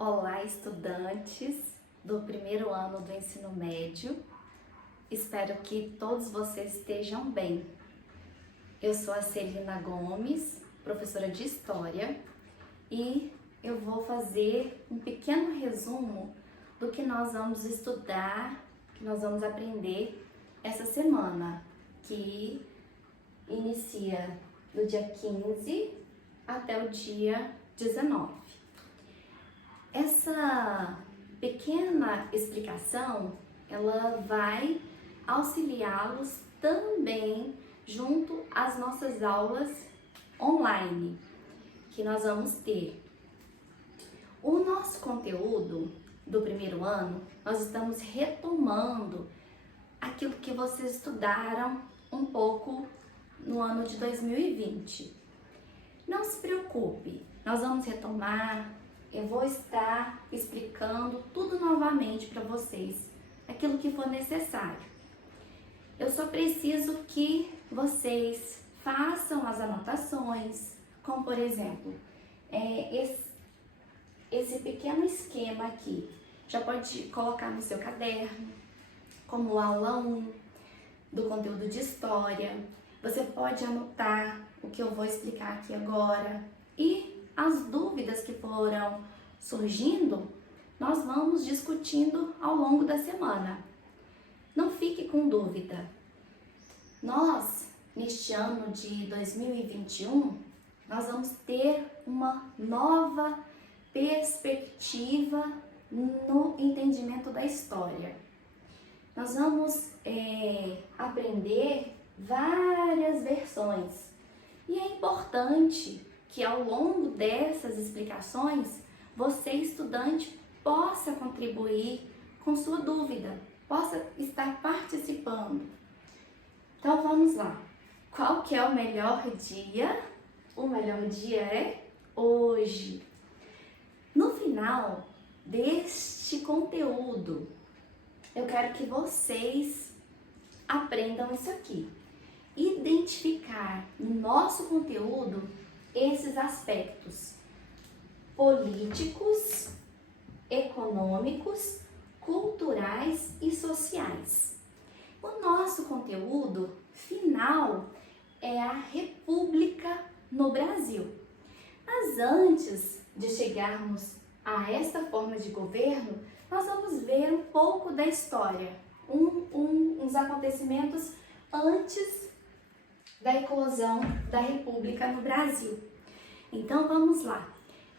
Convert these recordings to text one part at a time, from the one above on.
Olá, estudantes do primeiro ano do ensino médio. Espero que todos vocês estejam bem. Eu sou a Celina Gomes, professora de História, e eu vou fazer um pequeno resumo do que nós vamos estudar, que nós vamos aprender essa semana, que inicia do dia 15 até o dia 19. Essa pequena explicação, ela vai auxiliá-los também junto às nossas aulas online que nós vamos ter. O nosso conteúdo do primeiro ano, nós estamos retomando aquilo que vocês estudaram um pouco no ano de 2020. Não se preocupe, nós vamos retomar. Eu vou estar explicando tudo novamente para vocês, aquilo que for necessário. Eu só preciso que vocês façam as anotações, como por exemplo, esse pequeno esquema aqui. Já pode colocar no seu caderno, como aula 1 do conteúdo de história. Você pode anotar o que eu vou explicar aqui agora e as dúvidas que foram surgindo, nós vamos discutindo ao longo da semana. Não fique com dúvida. Nós, neste ano de 2021, nós vamos ter uma nova perspectiva no entendimento da história. Nós vamos aprender várias versões e é importante que ao longo dessas explicações, você, estudante, possa contribuir com sua dúvida, possa estar participando. Então vamos lá. Qual que é o melhor dia? O melhor dia é hoje. No final deste conteúdo, eu quero que vocês aprendam isso aqui. Identificar no nosso conteúdo esses aspectos políticos, econômicos, culturais e sociais. O nosso conteúdo final é a República no Brasil. Mas antes de chegarmos a esta forma de governo, nós vamos ver um pouco da história, uns acontecimentos antes da eclosão da República no Brasil. Então vamos lá.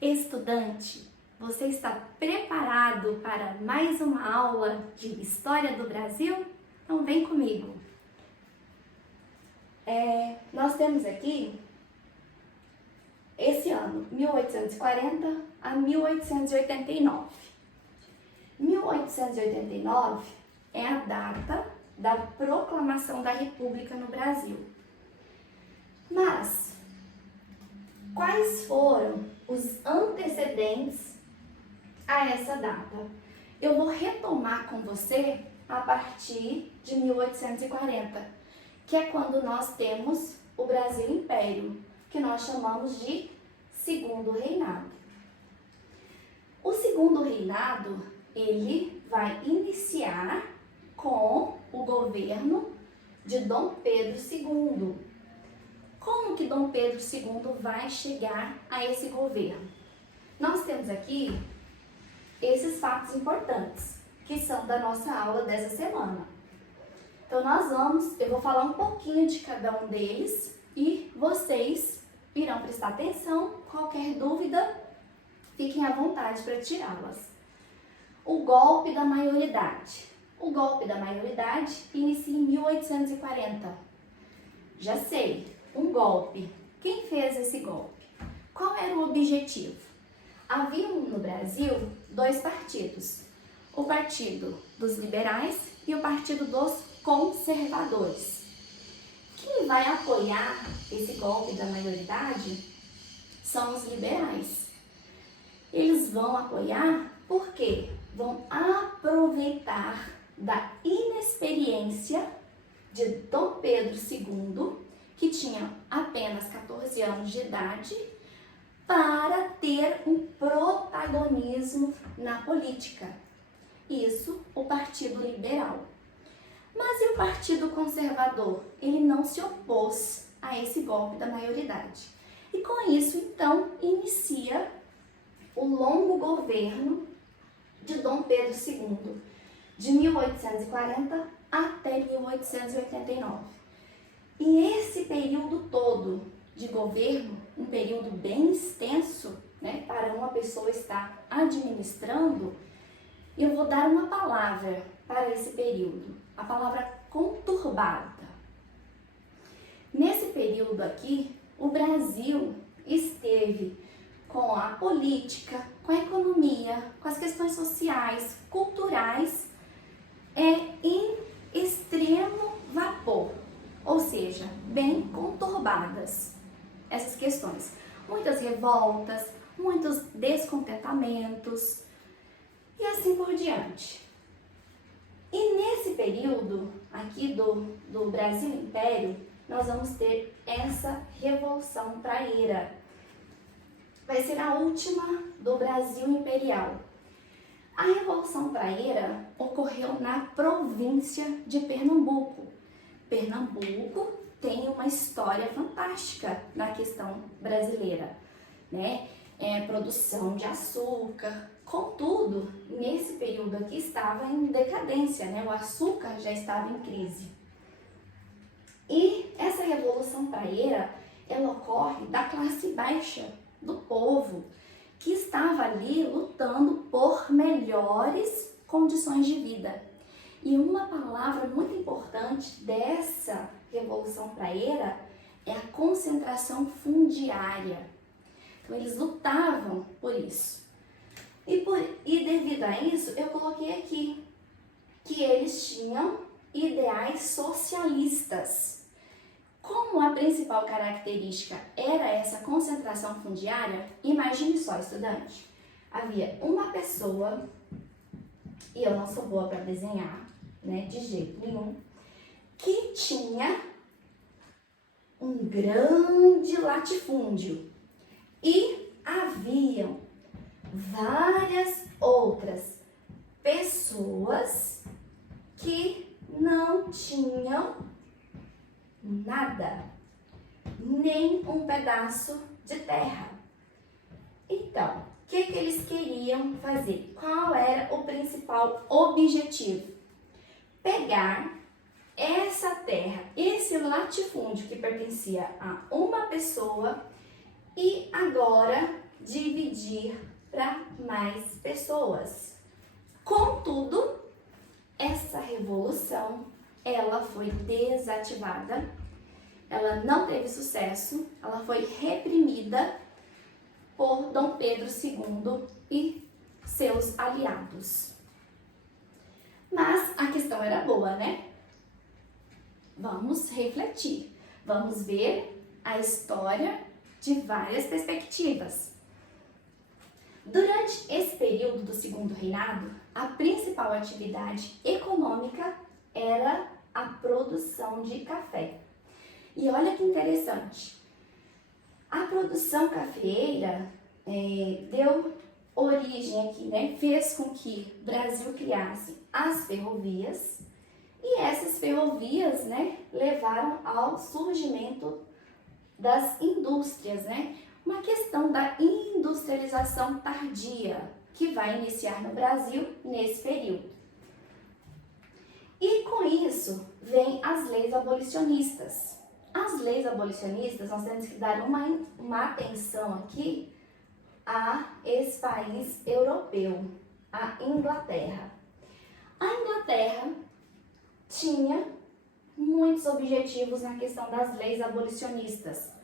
Estudante, você está preparado para mais uma aula de História do Brasil? Então vem comigo. Nós temos aqui esse ano, 1840 a 1889. 1889 é a data da proclamação da República no Brasil. Mas, quais foram os antecedentes a essa data? Eu vou retomar com você a partir de 1840, que é quando nós temos o Brasil Império, que nós chamamos de Segundo Reinado. O Segundo Reinado, ele vai iniciar com o governo de Dom Pedro II. Como que Dom Pedro II vai chegar a esse governo? Nós temos aqui esses fatos importantes, que são da nossa aula dessa semana. Então eu vou falar um pouquinho de cada um deles e vocês irão prestar atenção. Qualquer dúvida, fiquem à vontade para tirá-las. O golpe da maioridade. O golpe da maioridade inicia em 1840. Já sei. Um golpe. Quem fez esse golpe? Qual era o objetivo? Havia no Brasil dois partidos, o Partido dos Liberais e o Partido dos Conservadores. Quem vai apoiar esse golpe da maioridade são os liberais. Eles vão apoiar porque vão aproveitar da inexperiência de Dom Pedro II, que tinha apenas 14 anos de idade, para ter um protagonismo protagonismo na política. Isso, o Partido Liberal. Mas e o Partido Conservador? Ele não se opôs a esse golpe da maioridade. E com isso, então, inicia o longo governo de Dom Pedro II, de 1840 até 1889. E esse período todo de governo, um período bem extenso, né, para uma pessoa estar administrando, eu vou dar uma palavra para esse período, a palavra conturbada. Nesse período aqui, o Brasil esteve com a política, com a economia, com as questões sociais, culturais, em extremo vapor, ou seja, bem conturbadas essas questões. Muitas revoltas, muitos descontentamentos e assim por diante. E nesse período aqui do Brasil Império, nós vamos ter essa Revolução Praieira. Vai ser a última do Brasil Imperial. A Revolução Praieira ocorreu na província de Pernambuco. Pernambuco tem uma história fantástica na questão brasileira, né? Produção de açúcar. Contudo, nesse período aqui estava em decadência, né? O açúcar já estava em crise. E essa Revolução Praieira, ela ocorre da classe baixa, do povo, que estava ali lutando por melhores condições de vida. E uma palavra muito importante dessa Revolução Praieira é a concentração fundiária. Então, eles lutavam por isso. E devido a isso, eu coloquei aqui que eles tinham ideais socialistas. Como a principal característica era essa concentração fundiária, imagine só, estudante, havia uma pessoa, e eu não sou boa para desenhar, né, de jeito nenhum, que tinha um grande latifúndio e haviam várias outras pessoas que não tinham nada, nem um pedaço de terra. Então, o que eles queriam fazer? Qual era o principal objetivo? Pegar essa terra, esse latifúndio que pertencia a uma pessoa e agora dividir para mais pessoas. Contudo, essa revolução, ela foi desativada, ela não teve sucesso, ela foi reprimida por Dom Pedro II e seus aliados. Mas a questão era boa, né? Vamos refletir, vamos ver a história de várias perspectivas. Durante esse período do Segundo Reinado, a principal atividade econômica era a produção de café. E olha que interessante, a produção cafeeira deu origem aqui, né? Fez com que o Brasil criasse as ferrovias e essas ferrovias, né, levaram ao surgimento das indústrias, né? Uma questão da industrialização tardia que vai iniciar no Brasil nesse período. E com isso vem as leis abolicionistas. As leis abolicionistas, nós temos que dar uma atenção aqui a esse país europeu, a Inglaterra. A Inglaterra tinha muitos objetivos na questão das leis abolicionistas.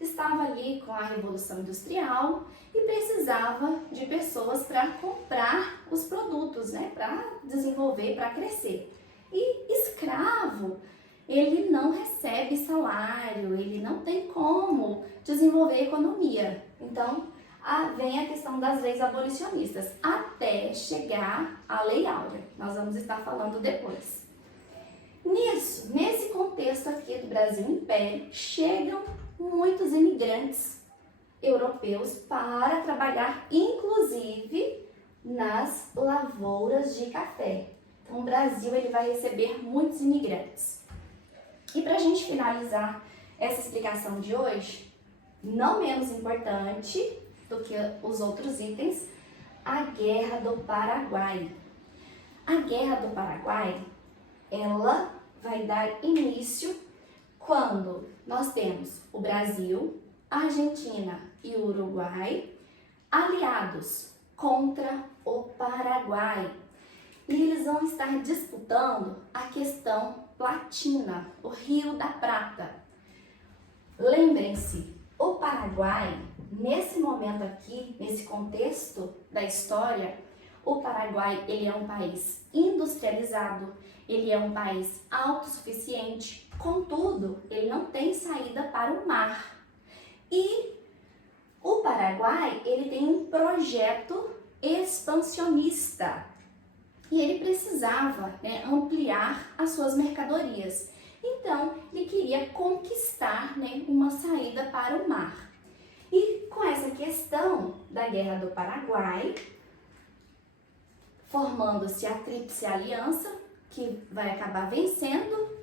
Estava ali com a Revolução Industrial e precisava de pessoas para comprar os produtos, né, para desenvolver, para crescer. E escravo, ele não recebe salário, ele não tem como desenvolver a economia. Então, vem a questão das leis abolicionistas, até chegar à Lei Áurea. Nós vamos estar falando depois. Nesse contexto aqui do Brasil Império, chegam muitos imigrantes europeus para trabalhar, inclusive, nas lavouras de café. Então, o Brasil ele vai receber muitos imigrantes. E para a gente finalizar essa explicação de hoje, não menos importante do que os outros itens, a Guerra do Paraguai. A Guerra do Paraguai, ela vai dar início quando nós temos o Brasil, a Argentina e o Uruguai aliados contra o Paraguai. E eles vão estar disputando a questão platina, o Rio da Prata. Lembrem-se, o Paraguai, nesse momento aqui, nesse contexto da história, o Paraguai ele é um país industrializado, ele é um país autossuficiente, contudo, ele não tem saída para o mar. E o Paraguai ele tem um projeto expansionista e ele precisava, ampliar as suas mercadorias. Então, ele queria conquistar, uma saída para o mar. E com essa questão da Guerra do Paraguai, formando-se a Tríplice Aliança, que vai acabar vencendo.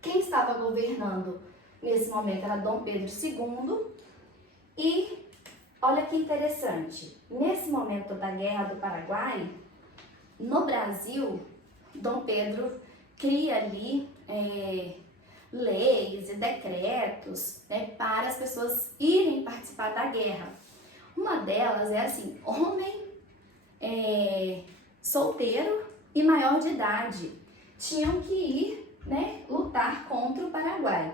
Quem estava governando nesse momento era Dom Pedro II. E olha que interessante, nesse momento da Guerra do Paraguai, no Brasil, Dom Pedro cria ali leis e decretos, para as pessoas irem participar da guerra. Uma delas é assim, homem solteiro e maior de idade tinham que ir, lutar contra o Paraguai.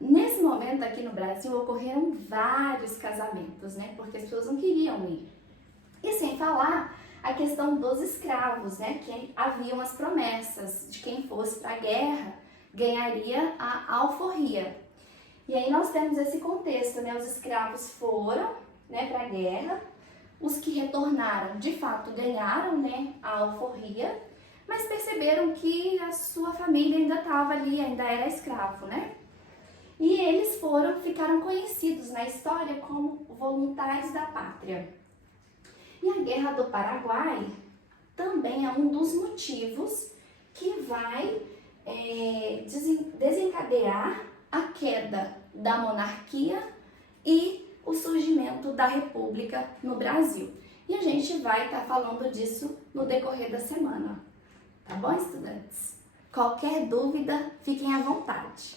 Nesse momento aqui no Brasil ocorreram vários casamentos, porque as pessoas não queriam ir. E sem falar a questão dos escravos, que haviam as promessas de quem fosse para a guerra ganharia a alforria. E aí nós temos esse contexto, os escravos foram, para a guerra, os que retornaram de fato ganharam, a alforria, mas perceberam que a sua família ainda estava ali, ainda era escravo, E eles ficaram conhecidos na história como voluntários da pátria. E a Guerra do Paraguai também é um dos motivos que vai desencadear a queda da monarquia e o surgimento da república no Brasil. E a gente vai estar falando disso no decorrer da semana. Tá bom, estudantes? Qualquer dúvida, fiquem à vontade.